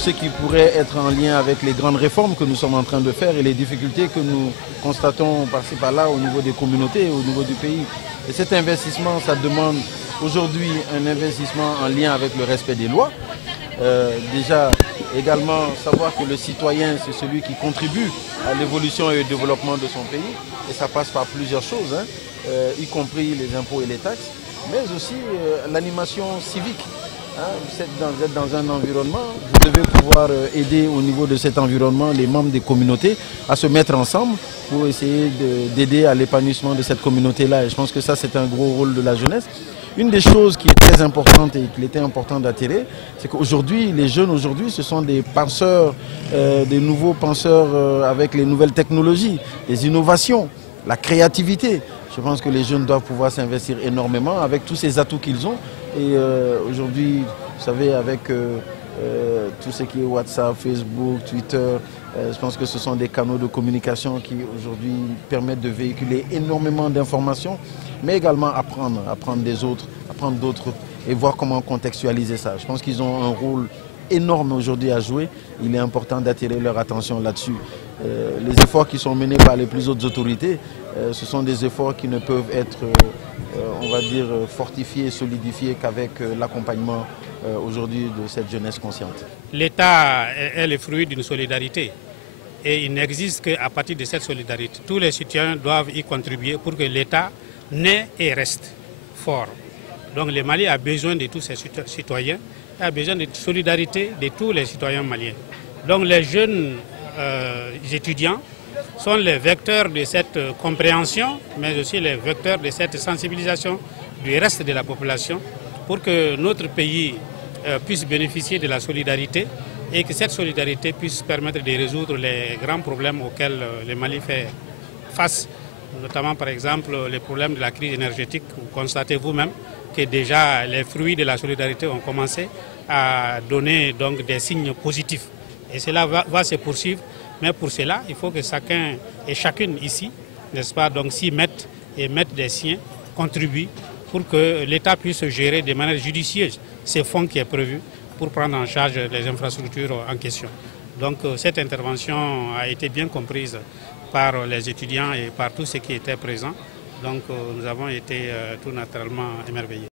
ce qui pourrait être en lien avec les grandes réformes que nous sommes en train de faire et les difficultés que nous constatons par-ci par-là au niveau des communautés et au niveau du pays. Et cet investissement, ça demande aujourd'hui un investissement en lien avec le respect des lois. Déjà, également, savoir que le citoyen, c'est celui qui contribue à l'évolution et au développement de son pays. Et ça passe par plusieurs choses, y compris les impôts et les taxes, mais aussi l'animation civique. Vous êtes dans un environnement, vous devez pouvoir aider au niveau de cet environnement les membres des communautés à se mettre ensemble pour essayer d'aider à l'épanouissement de cette communauté-là. Et je pense que ça, c'est un gros rôle de la jeunesse. Une des choses qui est très importante et qu'il était important d'attirer, c'est qu'aujourd'hui, les jeunes aujourd'hui, ce sont des penseurs, des nouveaux penseurs avec les nouvelles technologies, les innovations, la créativité. Je pense que les jeunes doivent pouvoir s'investir énormément avec tous ces atouts qu'ils ont. Et aujourd'hui, vous savez, avec tout ce qui est WhatsApp, Facebook, Twitter, je pense que ce sont des canaux de communication qui aujourd'hui permettent de véhiculer énormément d'informations, mais également apprendre des autres, apprendre d'autres et voir comment contextualiser ça. Je pense qu'ils ont un rôle énorme aujourd'hui à jouer. Il est important d'attirer leur attention là-dessus. Les efforts qui sont menés par les plus hautes autorités, ce sont des efforts qui ne peuvent être, on va dire, fortifiés et solidifiés qu'avec l'accompagnement aujourd'hui de cette jeunesse consciente. L'État est le fruit d'une solidarité et il n'existe qu'à partir de cette solidarité. Tous les citoyens doivent y contribuer pour que l'État naisse et reste fort. Donc le Mali a besoin de tous ses citoyens, a besoin de solidarité de tous les citoyens maliens. Donc les jeunes étudiants sont les vecteurs de cette compréhension, mais aussi les vecteurs de cette sensibilisation du reste de la population pour que notre pays puisse bénéficier de la solidarité et que cette solidarité puisse permettre de résoudre les grands problèmes auxquels le Mali fait face, notamment par exemple les problèmes de la crise énergétique. Vous constatez vous-même que déjà les fruits de la solidarité ont commencé à donner donc des signes positifs. Et cela va se poursuivre, mais pour cela, il faut que chacun et chacune ici, n'est-ce pas, donc s'y mette et mette des siens, contribuent pour que l'État puisse gérer de manière judicieuse ces fonds qui est prévu pour prendre en charge les infrastructures en question. Donc cette intervention a été bien comprise par les étudiants et par tous ceux qui étaient présents. Donc nous avons été tout naturellement émerveillés.